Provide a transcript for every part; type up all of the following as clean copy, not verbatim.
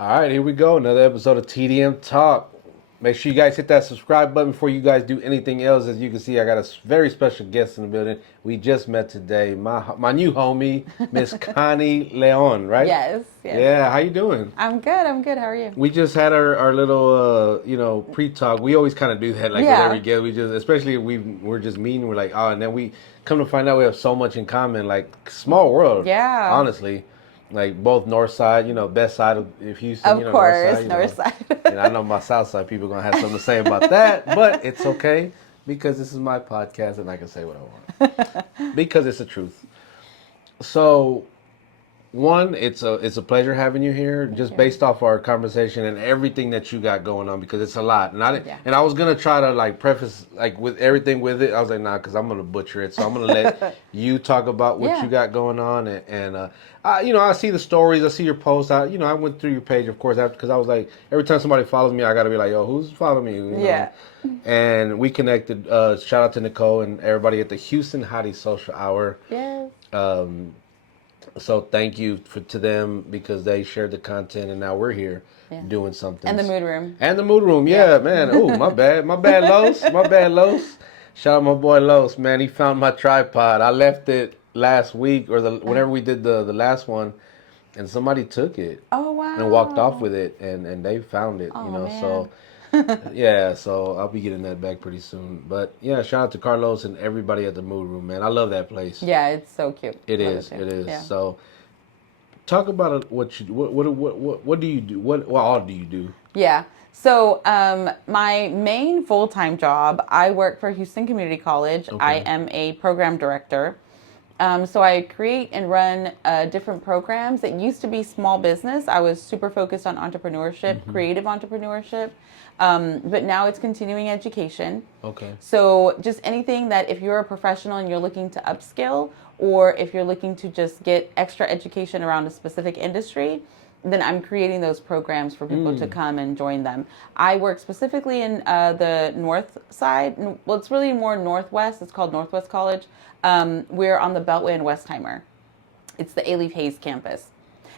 All right, here we go. Another episode of TDM Talk. Make sure you guys hit that subscribe button before you guys do anything else. As you can see, I got a very special guest in the building. We just met today. My new homie, Miss Connie Leon, right? Yes, yes. Yeah, how you doing? I'm good. I'm good. How are you? We just had our little, pre-talk. We always kind of do that, like with every Yeah. guest. We just, especially if we're just meeting, we're like, oh, and then we come to find out we have so much in common. Like, small world, Yeah. honestly. Like both Northside, best side of Houston, Of course, Northside. Northside. And I know my Southside people are gonna have something to say about that, but it's okay because this is my podcast and I can say what I want because it's the truth. So, one, it's a pleasure having you here, just based off our conversation and everything that you got going on because it's a lot. And I was gonna try to like preface like with everything with it. I was like, nah, because I'm gonna butcher it. So I'm gonna let you talk about what you got going on I see the stories, I see your posts. I went through your page, of course, after because I was like, every time somebody follows me, I gotta be like, yo, who's following me? Yeah. And we connected. Shout out to Nicole and everybody at the Houston Hottie Social Hour. Yes. So thank you to them because they shared the content and now we're here doing something. And the mood room. And the mood room, yeah, man. Oh, my bad, Los. My bad, Los. Shout out my boy Los, man. He found my tripod. I left it last week or whenever we did the last one, and somebody took it. Oh wow. And walked off with it, and they found it. Oh, man. So. Yeah, so I'll be getting that back pretty soon. But yeah, shout out to Carlos and everybody at the Mood Room, man. I love that place. Yeah, it's so cute. It is. Yeah. So, talk about what do you do? What all do you do? Yeah. So, my main full-time job, I work for Houston Community College. Okay. I am a program director. So I create and run different programs. It used to be small business. I was super focused on entrepreneurship, creative entrepreneurship. But now it's continuing education. Okay. So just anything that if you're a professional and you're looking to upskill, or if you're looking to just get extra education around a specific industry, then I'm creating those programs for people to come and join them. I work specifically in the north side. Well, it's really more northwest. It's called Northwest College. We're on the Beltway in Westheimer. It's the A-Leaf Hayes campus.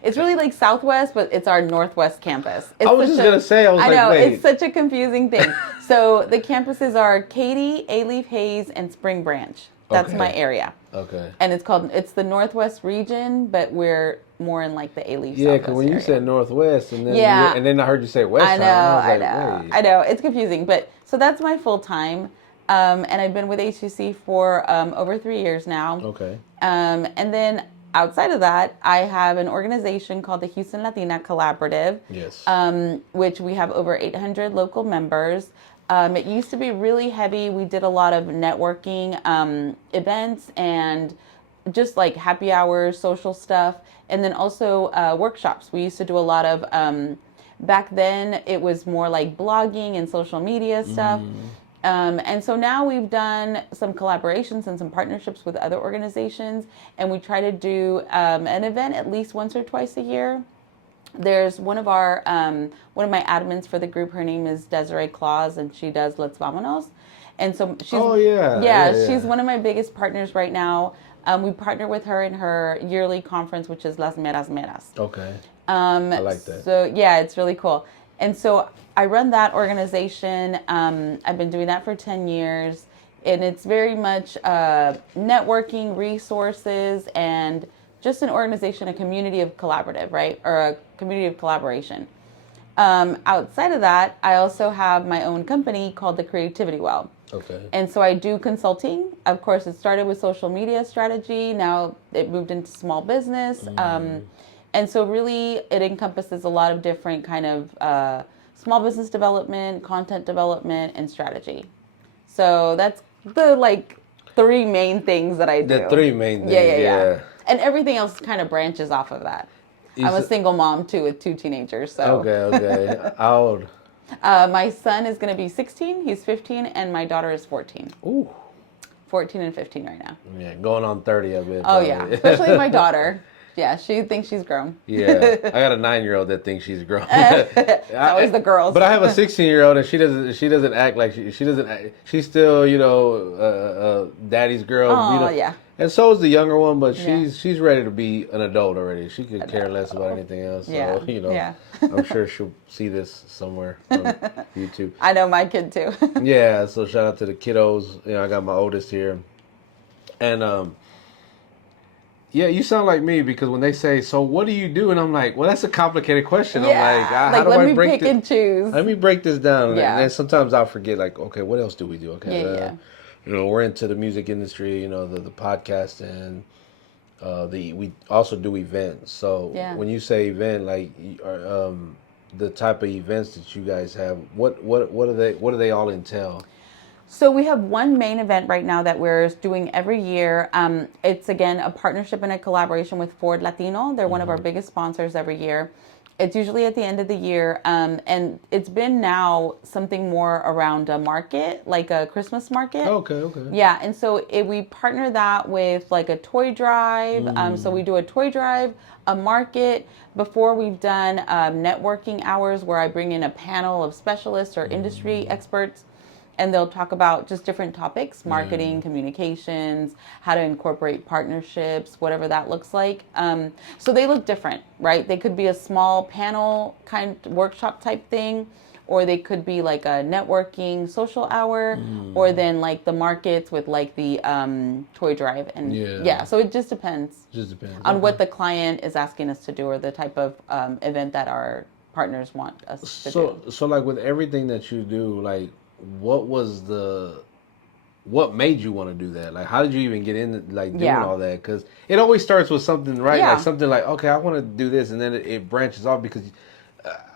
It's really like Southwest, but it's our Northwest campus. I was just going to say, I know, wait. it's such a confusing thing. So the campuses are Katy, A-Leaf Hayes, and Spring Branch. That's my area. Okay. And it's the Northwest region, but we're more in like the A-Leaf. Yeah, because when you said Northwest, and then and then I heard you say West. I know, it's confusing, but so that's my full time, and I've been with HCC for over 3 years now. Okay. And then outside of that, I have an organization called the Houston Latina Collaborative. Yes. Which we have over 800 local members. It used to be really heavy. We did a lot of networking events and just like happy hours, social stuff, and then also workshops. We used to do a lot of, back then it was more like blogging and social media stuff. And so now we've done some collaborations and some partnerships with other organizations, and we try to do an event at least once or twice a year. There's one of my admins for the group. Her name is Desiree Claus, and she does Let's Vamonos. And so she's she's one of my biggest partners right now. We partner with her in her yearly conference, which is Las Meras Meras. Okay. I like that. So yeah, it's really cool. And so I run that organization. I've been doing that for 10 years, and it's very much networking, resources, and just an organization, a community of collaborative, right? Or a community of collaboration. Outside of that, I also have my own company called the Creativity Well. Okay. And so I do consulting. Of course, it started with social media strategy. Now it moved into small business. And so really it encompasses a lot of different kind of small business development, content development, and strategy. So that's the like 3 main things that I do. The 3 main things, yeah. And everything else kind of branches off of that. I'm a single mom too with 2 teenagers. So Okay. How old? My son is going to be 16. He's 15, and my daughter is 14. Ooh. 14 and 15 right now. Yeah, going on 30 of it. Oh yeah, especially my daughter. Yeah, she thinks she's grown. Yeah, I got a 9-year-old that thinks she's grown. It's always the girls. But I have a 16-year-old, and she doesn't act like she doesn't. She's still, daddy's girl. Oh, yeah. And so is the younger one, but Yeah. she's ready to be an adult already. She could care less about anything else. So Yeah. Yeah. I'm sure she'll see this somewhere on YouTube. I know my kid too. Yeah, so shout out to the kiddos. I got my oldest here, and yeah, you sound like me because when they say, "So what do you do?" and I'm like, "Well, that's a complicated question." Yeah. I'm like, "How do let I me break pick this? and choose. Let me break this down." Yeah. And then sometimes I'll forget, like, okay, what else do we do? Okay, Yeah. we're into the music industry, the podcast, and we also do events. So Yeah. when you say event, like, the type of events that you guys have, what do they all entail? So we have one main event right now that we're doing every year. It's, again, a partnership and a collaboration with Ford Latino. They're one of our biggest sponsors every year. It's usually at the end of the year. And it's been now something more around a market, like a Christmas market. Okay. Yeah, and so we partner that with like a toy drive. So we do a toy drive, a market. Before, we've done networking hours where I bring in a panel of specialists or industry experts, and they'll talk about just different topics: marketing, communications, how to incorporate partnerships, whatever that looks like. So they look different, right? They could be a small panel kind of workshop type thing, or they could be like a networking social hour, or then like the markets with like the toy drive. And yeah, so it just depends. On what the client is asking us to do, or the type of event that our partners want us to do. So like with everything that you do, like, what made you want to do that? Like, how did you even get into like doing all that? Because it always starts with something, right? Yeah. Like something like, okay, I want to do this, and then it branches off because,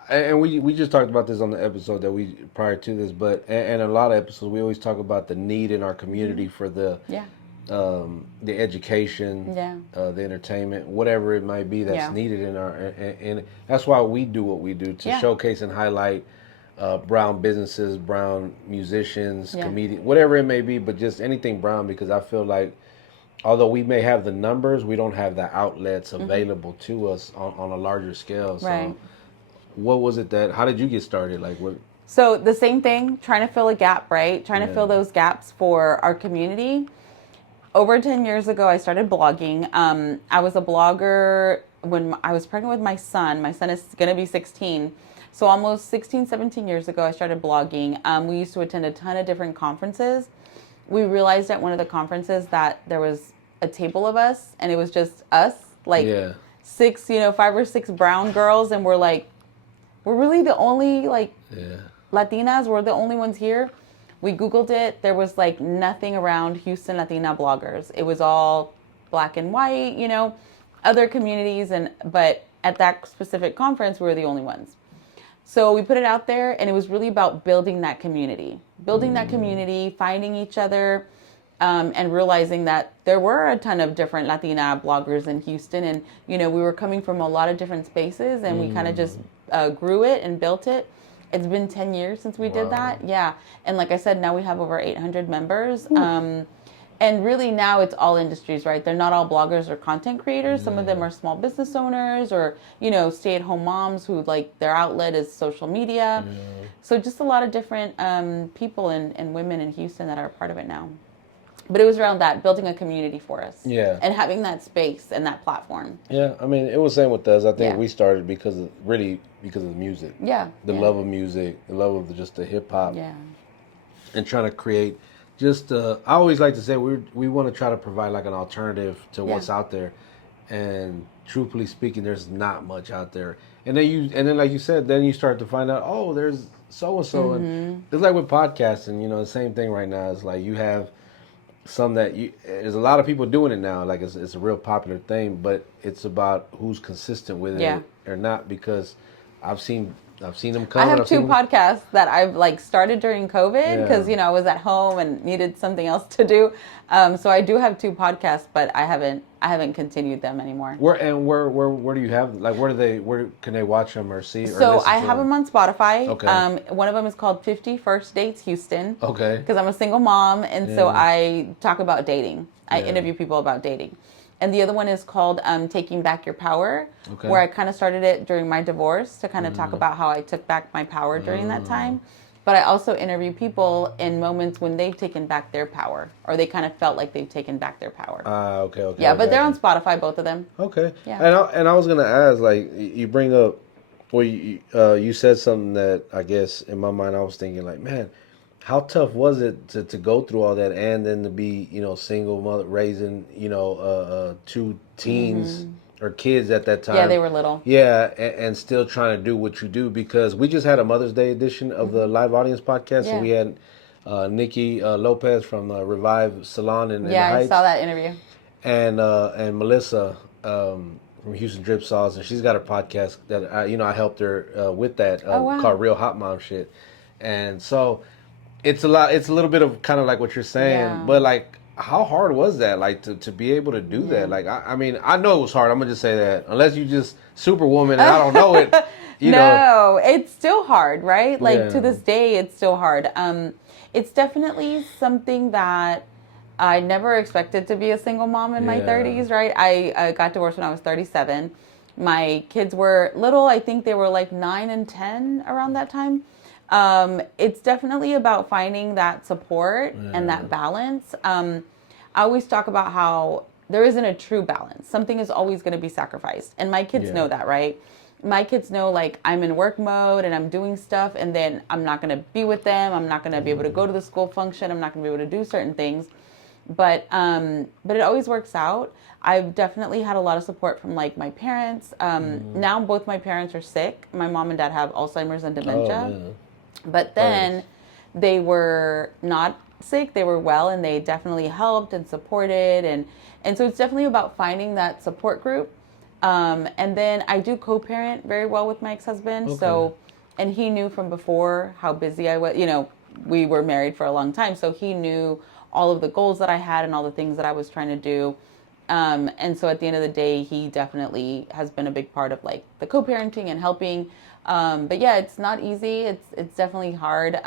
and we just talked about this on the episode that we prior to this, but and a lot of episodes we always talk about the need in our community for the education, the entertainment, whatever it might be that's needed in our, and that's why we do what we do to showcase and highlight brown businesses, brown musicians, comedians, whatever it may be, but just anything brown, because I feel like although we may have the numbers, we don't have the outlets available to us on a larger scale. So Right. what was it how did you get started? Like what? So the same thing, trying to fill a gap, right? Trying to fill those gaps for our community. Over 10 years ago, I started blogging. I was a blogger when I was pregnant with my son. My son is going to be 16. So almost 16, 17 years ago, I started blogging. We used to attend a ton of different conferences. We realized at one of the conferences that there was a table of us, and it was just us, like 5 or 6 brown girls, and we're like, we're really the only Latinas. We're the only ones here. We Googled it. There was like nothing around Houston Latina bloggers. It was all black and white, other communities, but at that specific conference, we were the only ones. So we put it out there, and it was really about building that community, finding each other, and realizing that there were a ton of different Latina bloggers in Houston. And, we were coming from a lot of different spaces, and we kind of just grew it and built it. It's been 10 years since we did that. Yeah. And like I said, now we have over 800 members. And really now it's all industries, right? They're not all bloggers or content creators. Some of them are small business owners or, stay-at-home moms who like their outlet is social media. So just a lot of different people and women in Houston that are part of it now. But it was around that, building a community for us. Yeah. And having that space and that platform. Yeah, I mean, it was same with us. I think we started because of the music. Yeah. The love of music, the love of just the hip-hop. Yeah. And trying to create I always like to say we want to try to provide like an alternative to what's out there. And truthfully speaking, there's not much out there. And then like you said, then you start to find out, oh, there's so-and-so. And it's like with podcasting, the same thing right now. It's like you have some there's a lot of people doing it now. Like it's a real popular thing, but it's about who's consistent with it or not, because I've seen them come. I have 2 podcasts that I've like started during COVID because I was at home and needed something else to do. So I do have 2 podcasts, but I haven't continued them anymore. Where do you have, like, where can they watch them or see? So I have them on Spotify. Okay. One of them is called 50 First Dates Houston. Okay. Because I'm a single mom, and so I talk about dating. I interview people about dating. And the other one is called Taking Back Your Power, where I kind of started it during my divorce to kind of talk about how I took back my power during that time. But I also interview people in moments when they've taken back their power, or they kind of felt like they've taken back their power. Okay. Yeah, but they're on Spotify, both of them. Okay. Yeah. And I was gonna ask, like, you bring up, well, you said something that I guess in my mind I was thinking, like, man, how tough was it to go through all that and then to be, single mother raising, two teens or kids at that time? Yeah, they were little. Yeah, and still trying to do what you do, because we just had a Mother's Day edition of the Live Audience podcast. So we had Nikki Lopez from Revive Salon in the Heights. I saw that interview. And Melissa from Houston Drip Sauce, and she's got a podcast that I helped her with that called Real Hot Mom Shit. And so it's a little bit of kind of like what you're saying, but like, how hard was that, like, to be able to do that? Like, I mean, I know it was hard. I'm gonna just say that, unless you just Superwoman and I don't know it. No, it's still hard, right? Like, to this day, it's still hard. It's definitely something that I never expected to be a single mom in my 30s, right? I got divorced when I was 37. My kids were little. I think they were like 9 and 10 around that time. It's definitely about finding that support and that balance. I always talk about how there isn't a true balance. Something is always going to be sacrificed. And my kids know that, right? My kids know, like, I'm in work mode and I'm doing stuff, and then I'm not going to be with them. I'm not going to be able to go to the school function. I'm not going to be able to do certain things. But it always works out. I've definitely had a lot of support from, like, my parents. Now both my parents are sick. My mom and dad have Alzheimer's and dementia. But then they were not sick. They were well, and they definitely helped and supported. And so it's definitely about finding that support group. And then I do co-parent very well with my ex-husband. Okay. So, and he knew from before how busy I was. We were married for a long time, so he knew all of the goals that I had and all the things that I was trying to do. And so at the end of the day, he definitely has been a big part of, like, the co-parenting and helping. But yeah, it's not easy. It's definitely hard.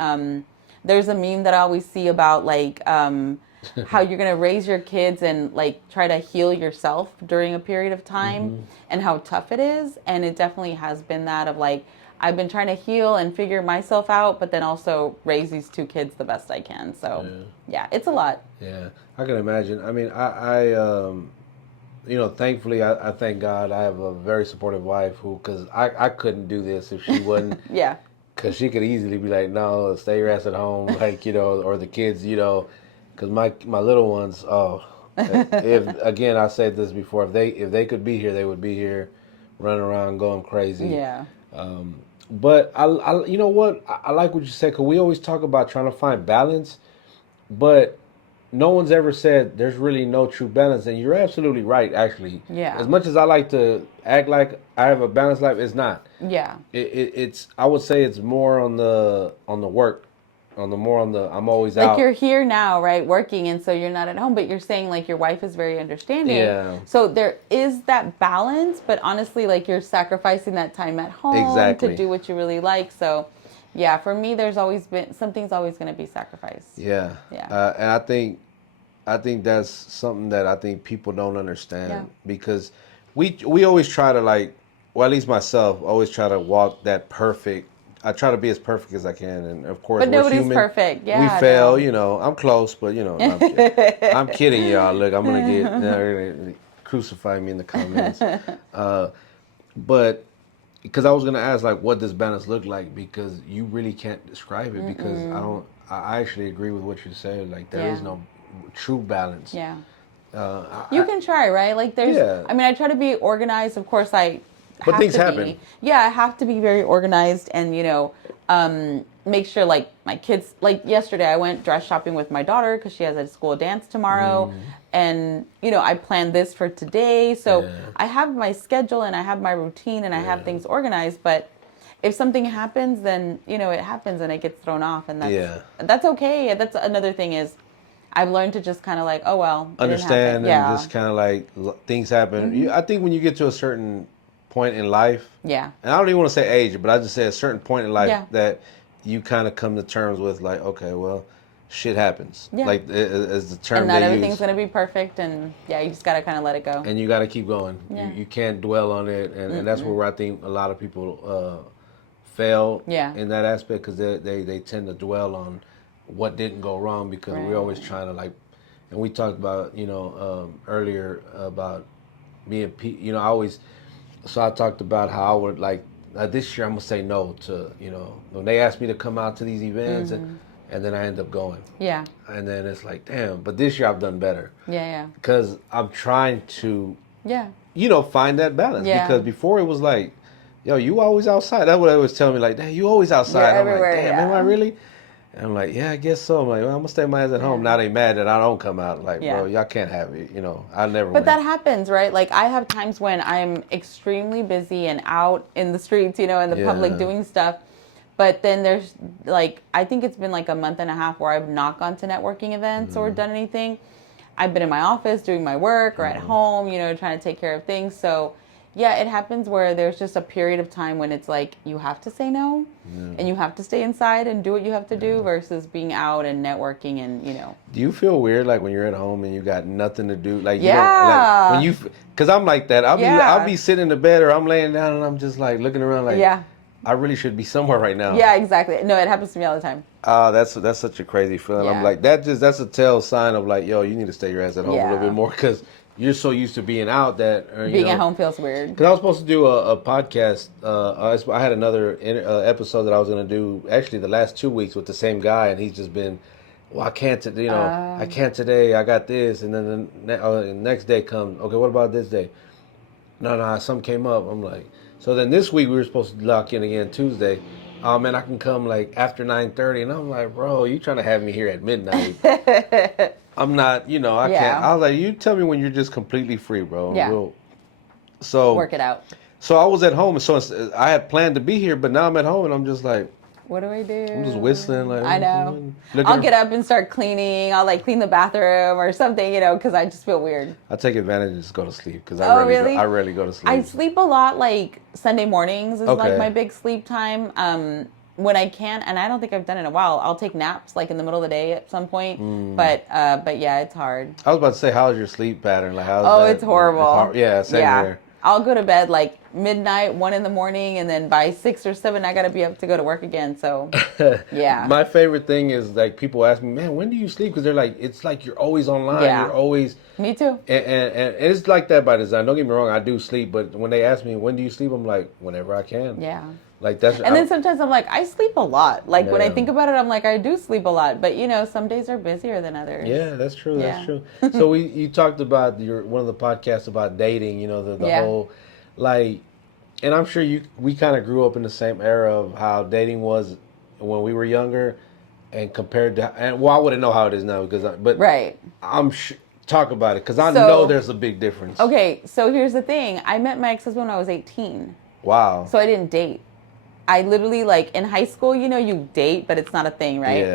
There's a meme that I always see about, like, how you're going to raise your kids and, like, try to heal yourself during a period of time and how tough it is. And it definitely has been that of, like, I've been trying to heal and figure myself out, but then also raise these two kids the best I can. So yeah, it's a lot. Yeah, I can imagine. I mean, I thankfully, I thank God I have a very supportive wife because I couldn't do this if she wasn't. Yeah. Because she could easily be like, no, stay your ass at home, like, or the kids, because my little ones, if again, I said this before, if they could be here, they would be here, running around, going crazy. Yeah. But I you know what? I like what you said, because we always talk about trying to find balance, but no one's ever said there's really no true balance, and you're absolutely right, actually. Yeah. As much as I like to act like I have a balanced life, it's not. Yeah. It's I would say it's more on the work, I'm always out. Like, you're here now, right, working, and so you're not at home, but you're saying, like, your wife is very understanding. Yeah. So there is that balance, but honestly, like, you're sacrificing that time at home to do what you really like. So yeah, for me, there's always been, something's always going to be sacrificed. Yeah. Yeah. And I think that's something that I think people don't understand, because we always try to, like, well, at least myself, always try to walk that perfect. I try to be as perfect as I can, and of course, but nobody's human. Perfect. Yeah, we fail. No. I'm close, but no, I'm kidding, y'all. Look, I'm gonna get crucify me in the comments. But because I was gonna ask, like, what does balance look like? Because you really can't describe it. Because I actually agree with what you said. Like, there is no true balance. Yeah. You can try, right? Like, there's. I mean, I try to be organized. Of course, but things happen. Yeah, I have to be very organized and, make sure, like, my kids, like, yesterday I went dress shopping with my daughter because she has a school dance tomorrow. And, I planned this for today. So I have my schedule and I have my routine and I have things organized. But if something happens, then, it happens and it gets thrown off. And that's okay. That's another thing is I've learned to just kind of, like, oh, well, understand and just kind of, like, things happen. I think when you get to a certain point in life, and I don't even want to say age, but I just say a certain point in life that you kind of come to terms with, like, okay, well, shit happens. Yeah. Like as the term And not they everything's use. going to be perfect. And yeah, you just got to kind of let it go. And you got to keep going. Yeah. You can't dwell on it. And that's where I think a lot of people fail in that aspect, because they tend to dwell on what didn't go wrong, because we're always trying to, like, and we talked about, earlier about being, I always, so I talked about how I would, like, this year I'm going to say no to, when they ask me to come out to these events, and then I end up going. Yeah. And then it's like, damn, but this year I've done better. Yeah. Because I'm trying to, Yeah. Find that balance. Yeah. Because before it was like, yo, you always outside. That's what they was telling me, like, damn, you always outside. You're I'm like, damn, am I yeah. really? And I'm like, yeah, I guess so. I'm like, well, I'm going to stay my ass at home. Now they mad that I don't come out. Like, bro, y'all can't have it. I never But win. that happens, right? Like, I have times when I'm extremely busy and out in the streets, in the public doing stuff. But then there's, like, I think it's been like a month and a half where I've not gone to networking events or done anything. I've been in my office doing my work or at home, trying to take care of things. So, yeah, it happens where there's just a period of time when it's like you have to say no and you have to stay inside and do what you have to do versus being out and networking and, Do you feel weird, like, when you're at home and you got nothing to do? Like, you yeah. don't, like, because I'm like that. I'll be sitting in the bed, or I'm laying down and I'm just, like, looking around like, I really should be somewhere right now. Yeah, exactly. No, it happens to me all the time. That's such a crazy feeling. Yeah. I'm like, that's a tell sign of, like, yo, you need to stay your ass at home a little bit more, because you're so used to being out that being at home feels weird. Because I was supposed to do a podcast. I had another episode that I was going to do actually the last 2 weeks with the same guy, and he's just been, well, I can't, I can't today. I got this, and then the next day comes. Okay, what about this day? No, something came up. I'm like, so then this week we were supposed to lock in again Tuesday. Oh man, I can come like after 9:30, and I'm like, bro, you trying to have me here at midnight? I'm not, I can't. I was like, you tell me when you're just completely free, bro. Yeah. So work it out. So I was at home, and so I had planned to be here, but now I'm at home, and I'm just like, what do I do? I'm just whistling. Like, I know. I'll get up and start cleaning. I'll like clean the bathroom or something, because I just feel weird. I take advantage and just go to sleep, because I rarely go to sleep. I sleep a lot. Like Sunday mornings is like my big sleep time. When I can, and I don't think I've done it in a while, I'll take naps like in the middle of the day at some point. But yeah, it's hard. I was about to say, how's your sleep pattern? Like, it's horrible. Yeah, same here. I'll go to bed like midnight, 1 a.m, and then by 6 or 7, I gotta be up to go to work again. So, yeah. My favorite thing is, like, people ask me, man, when do you sleep? Because they're like, it's like you're always online. Yeah. You're always. Me too. And it's like that by design. Don't get me wrong, I do sleep, but when they ask me, when do you sleep? I'm like, whenever I can. Yeah. Like that's. And then sometimes I'm like, I sleep a lot. Like when I think about it, I'm like, I do sleep a lot. But some days are busier than others. Yeah, that's true. Yeah. That's true. So you talked about one of the podcasts about dating. The whole, like, and I'm sure we kind of grew up in the same era of how dating was when we were younger, and compared to, and well, I wouldn't know how it is now but right. I'm talk about it, because I know there's a big difference. Okay, so here's the thing. I met my ex-husband when I was 18. Wow. So I didn't date. I literally, like, in high school, you date, but it's not a thing, right?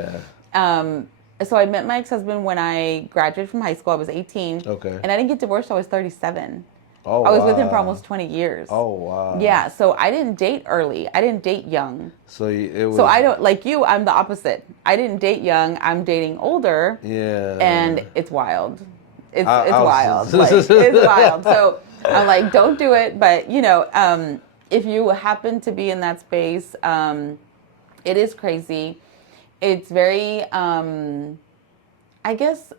Yeah. So I met my ex-husband when I graduated from high school. I was 18. Okay. And I didn't get divorced till I was 37. Oh, I was with him for almost 20 years. Oh, wow. Yeah, so I didn't date early. I didn't date young. So it was. So I don't, like you, I'm the opposite. I didn't date young. I'm dating older. Yeah. And it's wild. It's wild. Like, it's wild. So I'm like, don't do it. But, if you happen to be in that space, it is crazy. It's very, I guess,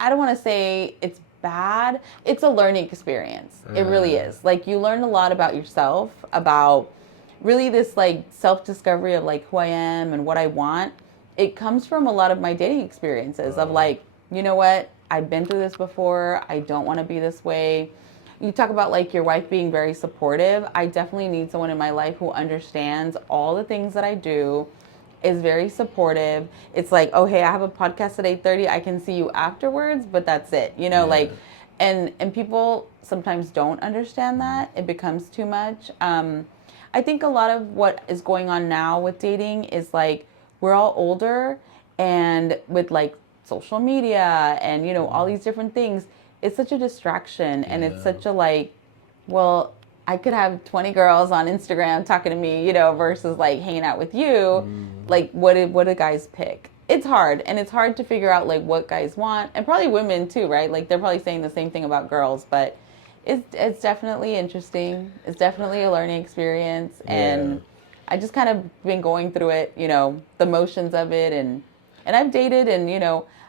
I don't want to say it's bad. It's a learning experience. It really is. Like, you learn a lot about yourself, about really this, like, self-discovery of, like, who I am and what I want. It comes from a lot of my dating experiences of, like, you know what? I've been through this before. I don't want to be this way. You talk about, like, your wife being very supportive. I definitely need someone in my life who understands all the things that I do, is very supportive. It's like, oh, hey, I have a podcast at 8:30. I can see you afterwards, but that's it. Like, and people sometimes don't understand that. It becomes too much. I think a lot of what is going on now with dating is, like, we're all older, and with, like, social media and, all these different things, it's such a distraction, and it's such a, like, well, I could have 20 girls on Instagram talking to me, versus, like, hanging out with you. Like, what do guys pick? it's hard, and it's hard to figure out like what guys want, and probably women too, right? Like they're probably saying the same thing about girls, but it's definitely interesting. It's definitely a learning experience, Yeah. and I just kind of been going through it, the motions of it, and I've dated, and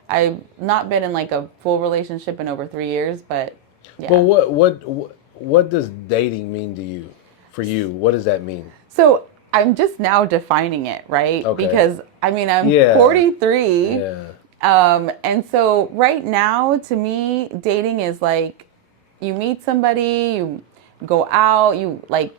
I've not been in like a full relationship in over 3 years, but But yeah. what does dating mean to you? For you, what does that mean? So I'm just now defining it, right? Okay. Because I mean, I'm Yeah. 43. Yeah. And so right now, to me, dating is like you meet somebody, you go out, you like,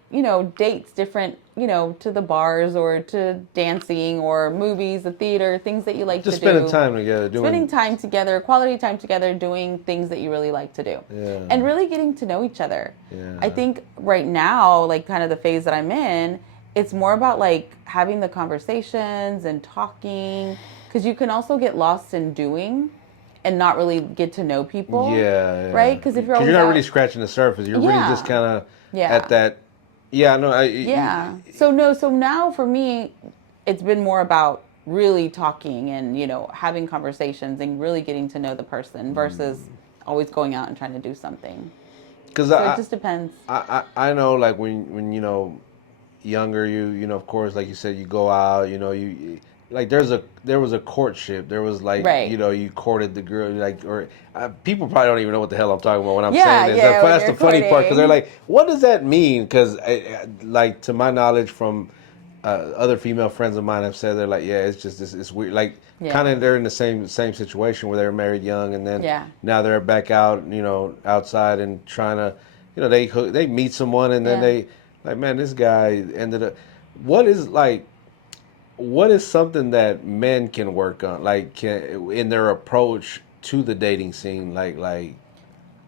dates different, to the bars or to dancing or movies, the theater, things that you like Just to spending do. time together, Spending doing. time together, quality time together, doing things that you really like to do. Yeah. And really getting to know each other. Yeah. I think right now, like kind of the phase that I'm in, it's more about like having the conversations and talking, because you can also get lost in doing and not really get to know people, Yeah, yeah. right? Because if you're Because you're always not really out, scratching the surface. You're really just yeah, kind of at yeah, that. Yeah, I know. yeah. So no, so now for me, it's been more about really talking and having conversations and really getting to know the person versus always going out and trying to do something. because So it just depends. I know like when younger, of course, like you said, you go out, you like there was a courtship. There was like Right. you courted the girl, like, or people probably don't even know what the hell I'm talking about when I'm Yeah, saying this. yeah, when That's you're the funny part because they're courting. like, what does that mean? Because like to my knowledge from other female friends of mine have said they're like, yeah, it's just it's weird. Like kind Yeah. of they're in the same situation where they were married young and then Yeah. now they're back out, outside and trying to, they meet someone and then Yeah. they like, man, this guy ended up. What is like? What is something that men can work on, like in their approach to the dating scene, like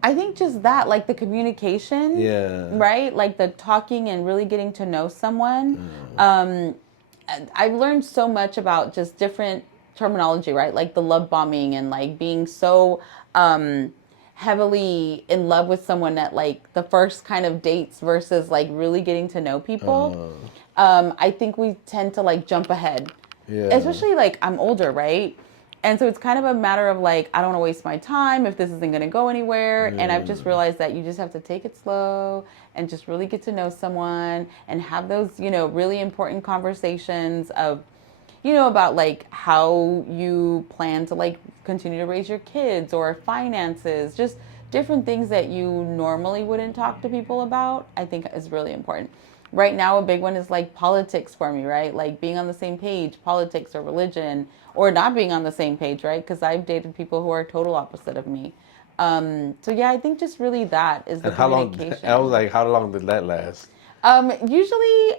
I think just that, like the communication, yeah, right? Like the talking and really getting to know someone. Um, I've learned so much about just different terminology, right? Like the love bombing and like being so heavily in love with someone at like the first kind of dates versus like really getting to know people. I think we tend to like jump ahead, yeah, especially like I'm older, right? And so it's kind of a matter of like, I don't want to waste my time if this isn't going to go anywhere. And I've just realized that you just have to take it slow and just really get to know someone and have those, really important conversations of, about like how you plan to like continue to raise your kids or finances, just different things that you normally wouldn't talk to people about, I think is really important. Right now, a big one is like politics for me, right? Like being on the same page, politics or religion, or not being on the same page, right? Because I've dated people who are total opposite of me. So yeah, I think just really that is the and how long? I was communication. like, how long did that last? Usually,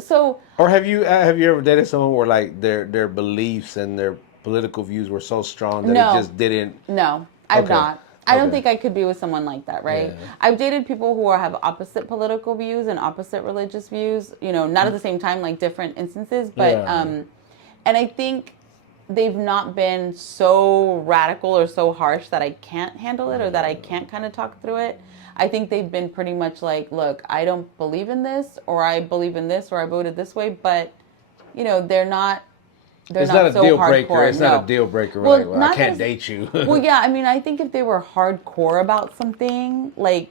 so Or have you ever dated someone where like their beliefs and their political views were so strong that it no, just didn't? no, I've Okay, not. I don't okay, think I could be with someone like that, right? yeah, I've dated people who have opposite political views and opposite religious views, not at the same time, like different instances, but yeah. and I think they've not been so radical or so harsh that I can't handle it or that I can't kind of talk through it. I think they've been pretty much like, look, I don't believe in this, or I believe in this, or I voted this way, but they're It's not not a so deal breaker. hardcore. It's not a No. deal breaker. We're like, Well, well, I not can't that. date you. Well, yeah. I mean, I think if they were hardcore about something, like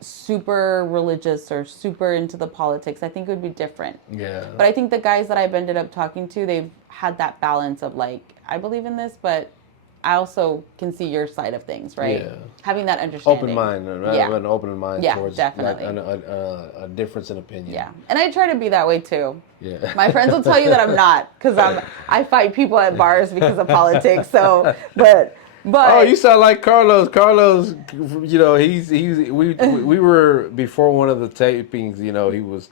super religious or super into the politics, I think it would be different. Yeah. But I think the guys that I've ended up talking to, they've had that balance of like, I believe in this, but I also can see your side of things, right? Yeah. Having that Open understanding. mind, Yeah. an open mind Yeah, towards like definitely. a difference in opinion. Yeah. And I try to be that way too. Yeah. My friends will tell you that I'm not, because I fight people at bars because of politics. So, but Oh, you but sound like Carlos. Carlos, we were before one of the tapings. He was.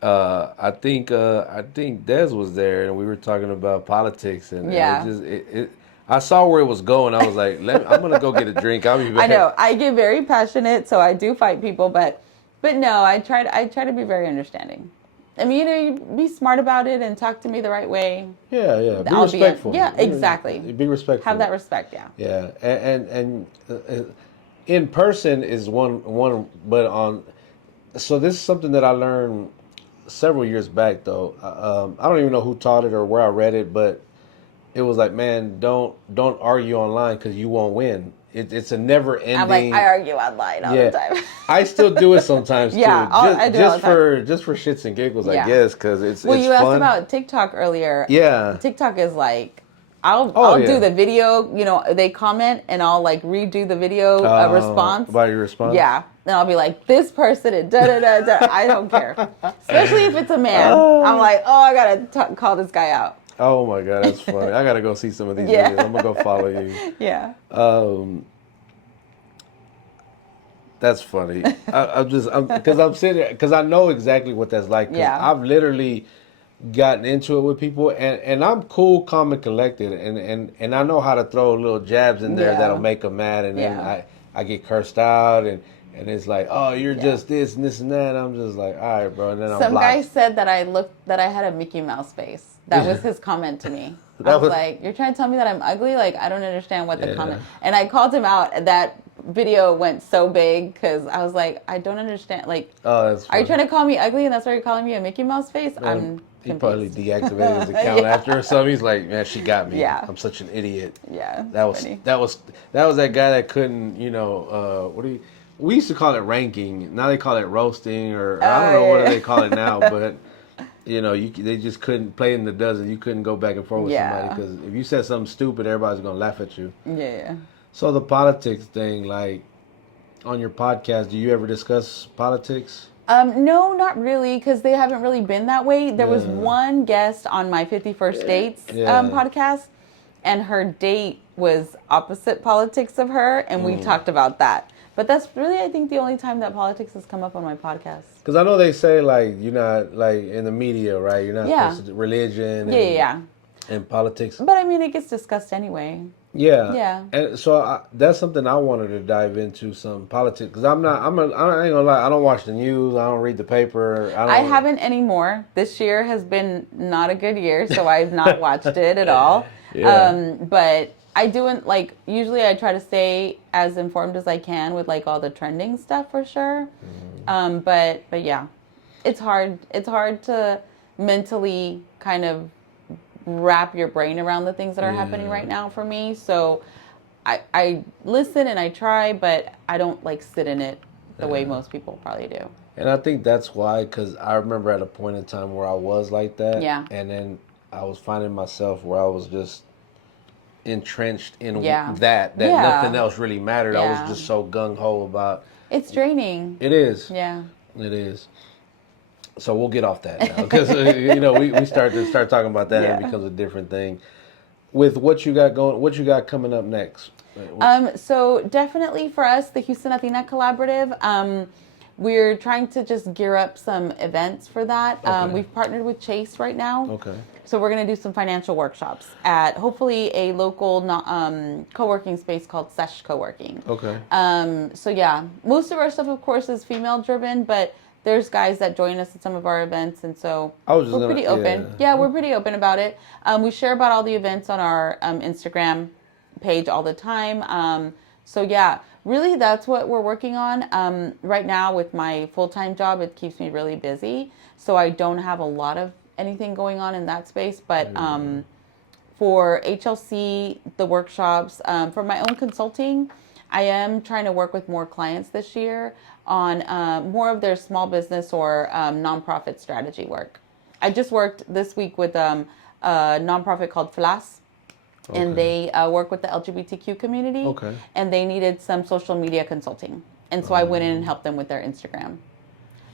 I think Des was there, and we were talking about politics, and it yeah. just it. I saw where it was going. I was like, I'm gonna go get a drink. I'll be I back. know I get very passionate, so I do fight people, but no, I try to be very understanding. I mean, you be smart about it and talk to me the right way. Yeah, yeah. Be I'll be respectful. yeah, exactly. Be respectful. Have that respect, yeah. Yeah, and in person is one, but on. So this is something that I learned several years back, though. I don't even know who taught it or where I read it, but it was like, man, don't argue online because you won't win. It's a never I'm like, ending. I argue online all the time. I still do it sometimes Yeah, too. I do it all the time. Just for shits and giggles, I Yeah. guess, because Well, it's you asked fun. about TikTok earlier. Yeah. TikTok is like, Oh I'll do yeah. the video. You know, they comment and I'll like redo the video response. About your response. Yeah, and I'll be like, this person and da da da da. I don't care, especially if it's a man. I'm Oh. like, oh, I gotta call this guy out. Oh my god, that's funny. I gotta go see some of these Yeah. videos. I'm gonna go follow you. Yeah. That's funny. Because I'm sitting there because I know exactly what that's like. 'Cause Yeah. I've literally gotten into it with people, and I'm cool, calm, and collected, and I know how to throw little jabs in there Yeah. that'll make them mad, and then Yeah. I get cursed out, and it's like, oh, you're Yeah. just this and this and that. And I'm just like, all right, bro. And then I'm Some guy blocked. said that I had a Mickey Mouse face. That was his comment to me. I That was was- like, "You're trying to tell me that I'm ugly? Like, I don't understand what the Yeah. comment." And I called him out. And that video went so big because I was like, "I don't understand. Like, Oh, that's are you funny. trying to call me ugly? And that's why you're calling me a Mickey Mouse face?" I'm He probably confused. deactivated his account Yeah. after or something. He's like, man, she got me. Yeah. I'm such an idiot. Yeah, That was funny. that was that guy that couldn't, what do you? We used to call it ranking. Now they call it roasting, or I don't know what yeah. they call it now. But they just couldn't play in the dozen. You couldn't go back and forth with Yeah. somebody because if you said something stupid, everybody's gonna laugh at you. Yeah. So the politics thing, like on your podcast, do you ever discuss politics? No, not really, because they haven't really been that way. There was Yeah. one guest on my 51st Dates Yeah. podcast, and her date was opposite politics of her, and we talked about that. But that's really, I think, the only time that politics has come up on my podcast. Because I know they say like you're not like in the media, right? You're not Yeah. supposed to religion. Yeah. And politics. But I mean, it gets discussed anyway. Yeah. Yeah. And so that's something I wanted to dive into, some politics, because I ain't gonna lie, I don't watch the news, I don't read the paper. I haven't anymore. This year has been not a good year, so I've not watched it at all. Yeah. But I do like usually I try to stay as informed as I can with like all the trending stuff for sure. But yeah, it's hard. It's hard to mentally kind of wrap your brain around the things that are happening right now for me. So I listen and I try, but I don't like sit in it the way most people probably do. And I think that's why, because I remember at a point in time where I was like that. Yeah. And then I was finding myself where I was just entrenched in Yeah. that Yeah. nothing else really mattered. I Yeah. was just so gung-ho about It's draining. it. Is. Yeah. It is. So we'll get off that now because we start talking about that and it Yeah. becomes a different thing. With what you got going, what you got coming up next? So definitely for us, the Houston Athena Collaborative, we're trying to just gear up some events for that. Okay. We've partnered with Chase right now. Okay. So we're going to do some financial workshops at hopefully a local co-working space called Sesh Co-working. Okay. So yeah, most of our stuff, of course, is female driven, but there's guys that join us at some of our events, and so we're pretty open. Yeah, we're pretty open about it. We share about all the events on our Instagram page all the time. So yeah, really that's what we're working on. Right now with my full-time job, it keeps me really busy, so I don't have a lot of anything going on in that space. But for HLC, the workshops, for my own consulting, I am trying to work with more clients this year on more of their small business or nonprofit strategy work. I just worked this week with a nonprofit called FLAS, and they work with the LGBTQ community, and they needed some social media consulting. And so I went in and helped them with their Instagram.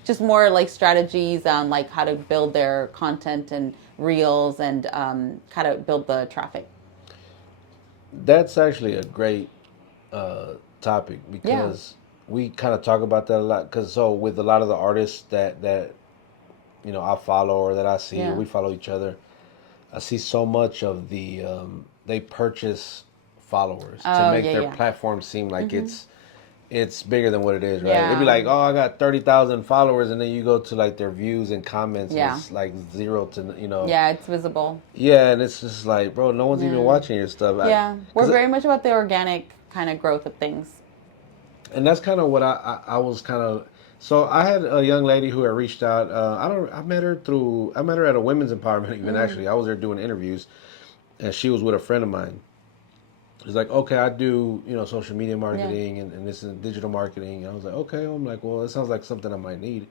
Just more like strategies on like how to build their content and reels and how to build the traffic. That's actually a great topic because we kind of talk about that a lot. Because so with a lot of the artists that I follow or that I see, we follow each other. I see so much of the they purchase followers to make their platform seem like it's bigger than what it is, right? Yeah. It'd be like, oh, I got 30,000 followers, and then you go to like their views and comments, and it's like 0 to Yeah, it's visible. Yeah, and it's just like, bro, no one's even watching your stuff. Yeah, we're very much about the organic kind of growth of things. And that's kind of what I was kind of. So I had a young lady who had reached out. I met her at a women's empowerment event. Actually, I was there doing interviews, and she was with a friend of mine. It's like, okay, I do, social media marketing and this is digital marketing. And I was like, okay. I'm like, well, it sounds like something I might need.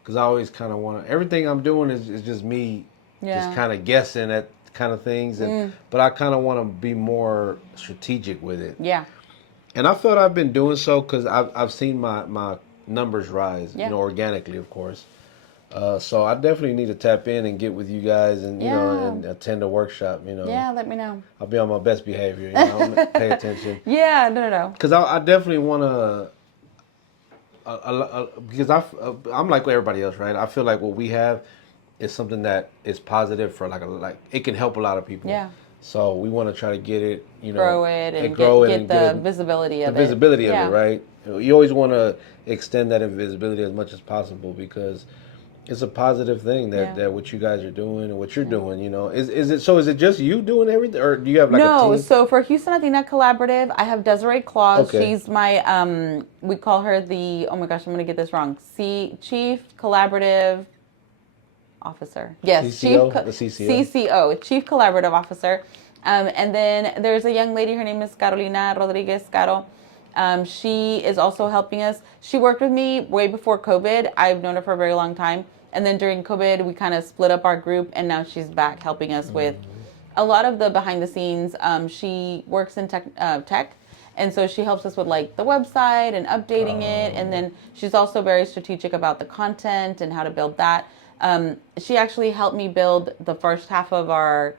Because I always kind of want to, everything I'm doing is just me just kind of guessing at kind of things. But I kind of want to be more strategic with it. Yeah. And I felt I've been doing so because I've seen my numbers rise, Yeah. organically, of course. So I definitely need to tap in and get with you guys and and attend a workshop. Yeah, let me know. I'll be on my best behavior. Pay attention. Yeah, no. Because I definitely want to. Because I'm like everybody else, right? I feel like what we have is something that is positive for like it can help a lot of people. Yeah. So we want to try to get it, grow it and get the visibility of it. The visibility of it, right? You always want to extend that invisibility as much as possible because it's a positive thing that what you guys are doing and what you're doing. Is it just you doing everything, or do you have like a team? No, so for Houston Latina Collaborative, I have Desiree Claus. Okay. She's my we call her the, oh my gosh, I'm gonna get this wrong. Chief Collaborative Officer. Yes, CCO? The CCO. CCO, Chief Collaborative Officer. And then there's a young lady, her name is Carolina Rodriguez Caro. She is also helping us. She worked with me way before COVID. I've known her for a very long time. And then during COVID, we kind of split up our group, and now she's back helping us with a lot of the behind the scenes. She works in tech, and so she helps us with like the website and updating it. And then she's also very strategic about the content and how to build that. She actually helped me build the first half of our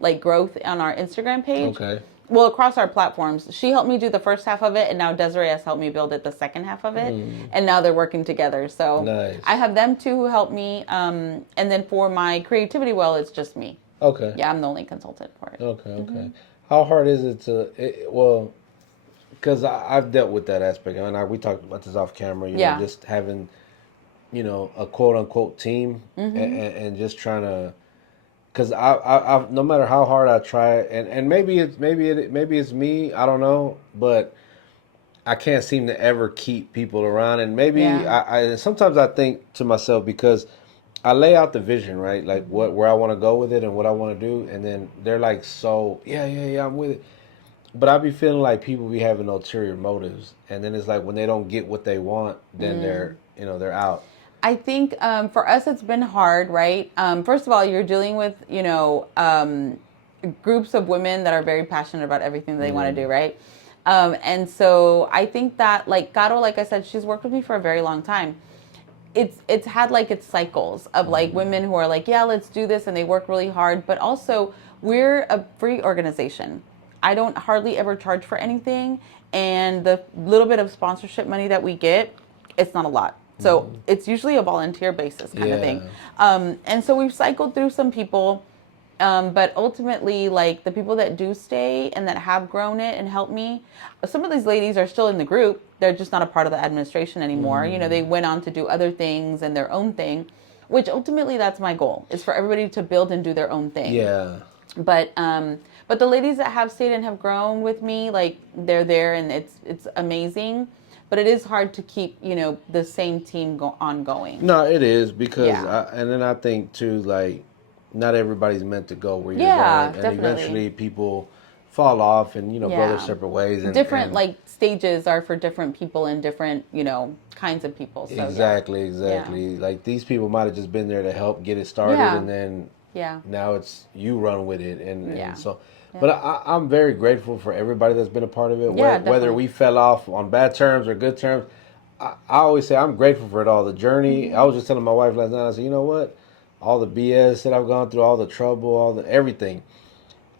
like growth on our Instagram page. Okay. Well, across our platforms. She helped me do the first half of it, and now Desiree has helped me build it the second half of it. And now they're working together. So nice. I have them two who help me. And then for my creativity, well, it's just me. Okay. Yeah, I'm the only consultant for it. Okay. How hard is it to, because I've dealt with that aspect. And we talked about this off camera, just having, a quote unquote team and just trying to, because I no matter how hard I try, and maybe it's me, I don't know, but I can't seem to ever keep people around, and maybe I sometimes I think to myself because I lay out the vision, right, like where I want to go with it and what I want to do, and then they're like, so yeah, I'm with it, but I be feeling like people be having ulterior motives, and then it's like when they don't get what they want, then they're out. I think for us, it's been hard, right? First of all, you're dealing with, groups of women that are very passionate about everything they want to do, right? And so I think that, like, Caro, like I said, she's worked with me for a very long time. It's had, like, its cycles of, like, women who are like, yeah, let's do this, and they work really hard. But also, we're a free organization. I don't hardly ever charge for anything. And the little bit of sponsorship money that we get, it's not a lot. So it's usually a volunteer basis kind of thing. And so we've cycled through some people, but ultimately, like, the people that do stay and that have grown it and helped me, some of these ladies are still in the group. They're just not a part of the administration anymore. They went on to do other things and their own thing, which ultimately that's my goal, is for everybody to build and do their own thing. Yeah. But the ladies that have stayed and have grown with me, like, they're there, and it's amazing. But it is hard to keep, the same team ongoing. No, it is because, and then I think too, like, not everybody's meant to go where you're going, and definitely. eventually people fall off and go their separate ways. And different like stages are for different people and different kinds of people. So, exactly. Like, these people might have just been there to help get it started, and then now it's you run with it, and so. But I'm very grateful for everybody that's been a part of it. Whether we fell off on bad terms or good terms, I always say I'm grateful for it all. The journey. I was just telling my wife last night, I said, you know what? All the BS that I've gone through, all the trouble, all the everything.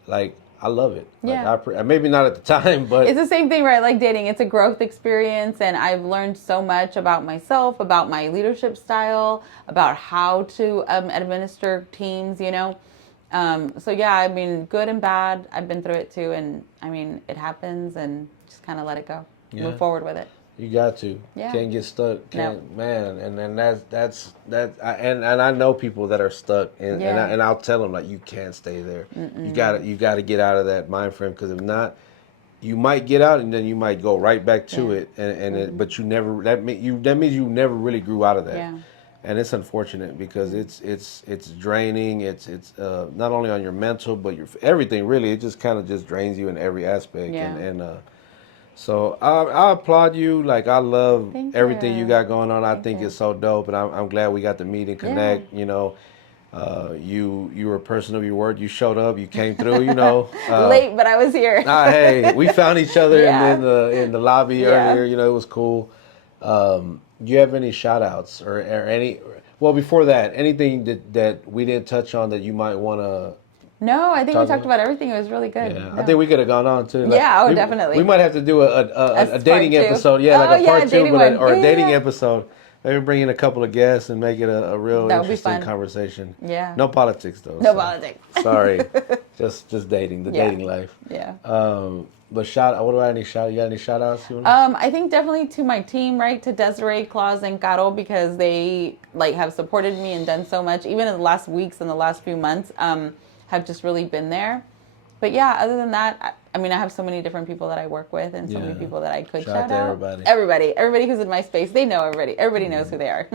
Like, I love it. Like, maybe not at the time, but it's the same thing, right? Like dating, it's a growth experience, and I've learned so much about myself, about my leadership style, about how to administer teams. So yeah, I mean, good and bad, I've been through it too, and I mean, it happens, and just kind of let it go, move forward with it. You got to. Yeah. Can't get stuck. Man, and that's and I know people that are stuck, and I'll tell them, like, you can't stay there. You got to get out of that mind frame, because if not, you might get out and then you might go right back to it, but you never that means you never really grew out of that. Yeah. and it's unfortunate because it's draining. It's not only on your mental, but your everything. Really, it just kind of just drains you in every aspect. Yeah. So I applaud you. Like I love Thank everything you you. got going on. I Thank think you. it's so dope, and I'm glad we got to meet and connect. You know, you were a person of your word. You showed up. You came through. You know, Late, but I was here. hey, we found each other Yeah. in the lobby Yeah. earlier. You know, it was cool. Do you have any shout outs or any? Well, before that, anything that we didn't touch on that you might want to No, I think we talk talked about? about everything. It was really good. Yeah, I No. think we could have gone on too. Like, Yeah, we, definitely. We might have to do a Part dating two. episode. Yeah, like Oh, a yeah, part two, dating but one. or a Yeah, dating yeah. episode. Maybe bring in a couple of guests and make it a real That would be interesting fun. conversation. Yeah. No politics though. No so, politics. Sorry, just dating, the Yeah. dating life. Yeah. But what do I any shout? You got any shout outs? I think definitely to my team, right? To Desiree, Claus, and Caro, because they like have supported me and done so much, even in the last weeks and the last few months, have just really been there. But yeah, other than that, I mean, I have so many different people that I work with and so many people that I could shout out. Everybody who's in my space, they know everybody. Everybody knows who they are.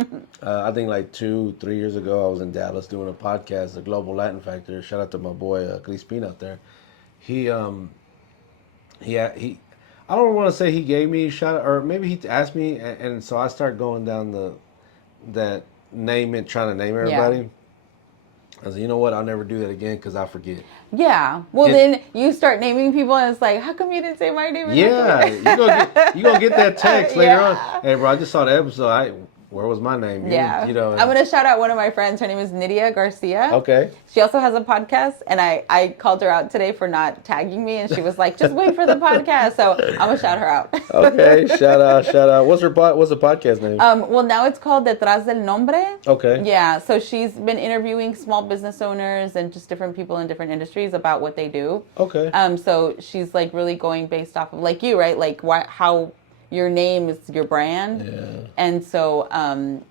I think like 2-3 years ago, I was in Dallas doing a podcast, the Global Latin Factor. Shout out to my boy Crispin out there. He I don't want to say he gave me a shout, or maybe he asked me, and so I start going down that name it, trying to name everybody. I said, you know what? I'll never do that again because I forget. Yeah. Well, then you start naming people, and it's like, how come you didn't say my name? Yeah, you gonna get that text later on. Hey, bro, I just saw the episode. Where was my name? I'm gonna shout out one of my friends. Her name is Nydia Garcia. Okay. She also has a podcast, and I called her out today for not tagging me, and she was like, "Just wait for the podcast." So I'm gonna shout her out. Okay, shout out. What's the podcast name? Well, now it's called Detrás del Nombre. Okay. Yeah, so she's been interviewing small business owners and just different people in different industries about what they do. Okay. So she's like really going based off of like you, right? Like how your name is your brand. Yeah. And so,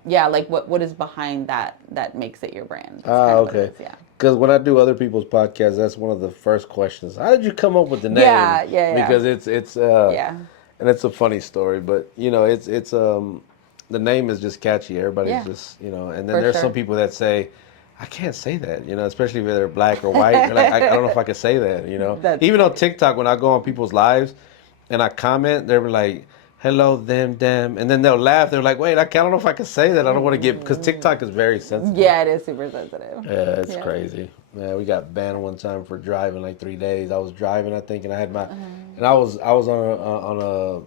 like what is behind that makes it your brand. Okay. Yeah. Because when I do other people's podcasts, that's one of the first questions. How did you come up with the name? Yeah. Because it's and it's a funny story, but it's the name is just catchy. Everybody's just and then there's some people that say, I can't say that, especially if they're black or white. They're like, I don't know if I can say that, Even on TikTok, when I go on people's lives and I comment, they're like, hello, them, and then they'll laugh. They're like, wait, I don't know if I can say that. I don't want to get, because TikTok is very sensitive. Yeah, it is super sensitive. Yeah, it's crazy. Yeah, we got banned one time for driving like 3 days. I was driving, I think, and I had and I was on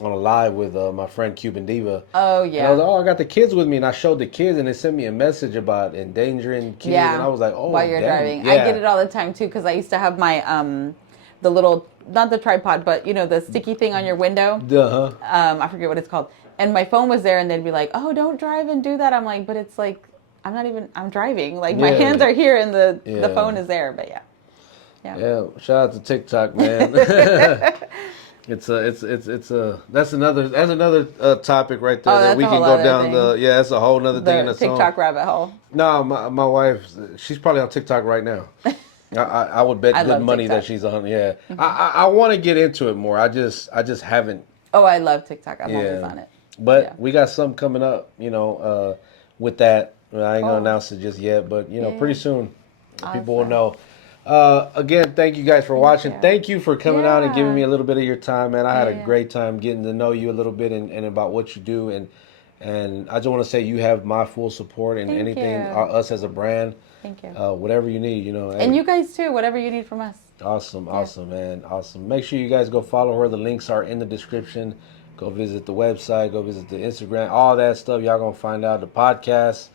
a live with my friend Cuban Diva. Oh yeah. And I was like, I got the kids with me, and I showed the kids, and they sent me a message about endangering kids, and I was like, while you're driving, yeah. I get it all the time too, because I used to have my the little, not the tripod, but the sticky thing on your window. I forget what it's called. And my phone was there, and they'd be like, "Oh, don't drive and do that." I'm like, but it's like, I'm driving. Like my hands are here, and the phone is there. But yeah. Shout out to TikTok, man. That's another topic right there that we can go down that's a whole nother thing in the TikTok rabbit hole. No, my wife, she's probably on TikTok right now. I would bet good money TikTok. that she's on. Yeah, I want to get into it more. I just haven't. Oh, I love TikTok. I'm always on it. But we got something coming up. With that, I ain't gonna announce it just yet. But pretty soon, people will know. Again, thank you guys for watching. Thank you for coming out and giving me a little bit of your time, man. I had a great time getting to know you a little bit and about what you do. And I just want to say you have my full support and anything us as a brand. Thank you. Whatever you need, And you guys too, whatever you need from us. Awesome, man. Awesome. Make sure you guys go follow her. The links are in the description. Go visit the website. Go visit the Instagram. All that stuff y'all going to find out. The podcast.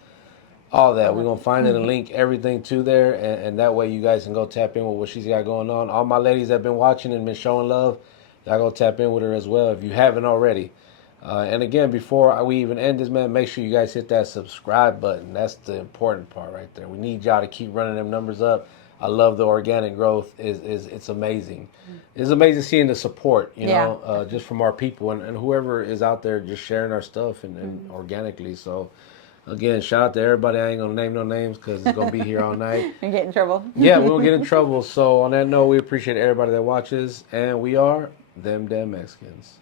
All that. We're going to find it and link everything to there. And that way you guys can go tap in with what she's got going on. All my ladies that have been watching and been showing love, y'all go tap in with her as well if you haven't already. And again, before we even end this, man, make sure you guys hit that subscribe button. That's the important part right there. We need y'all to keep running them numbers up. I love the organic growth. It's amazing. It's amazing seeing the support, just from our people and whoever is out there just sharing our stuff and organically. So, again, shout out to everybody. I ain't going to name no names because it's going to be here all night. And get in trouble. Yeah, we're going to get in trouble. So, on that note, we appreciate everybody that watches. And we are Them Damn Mexicans.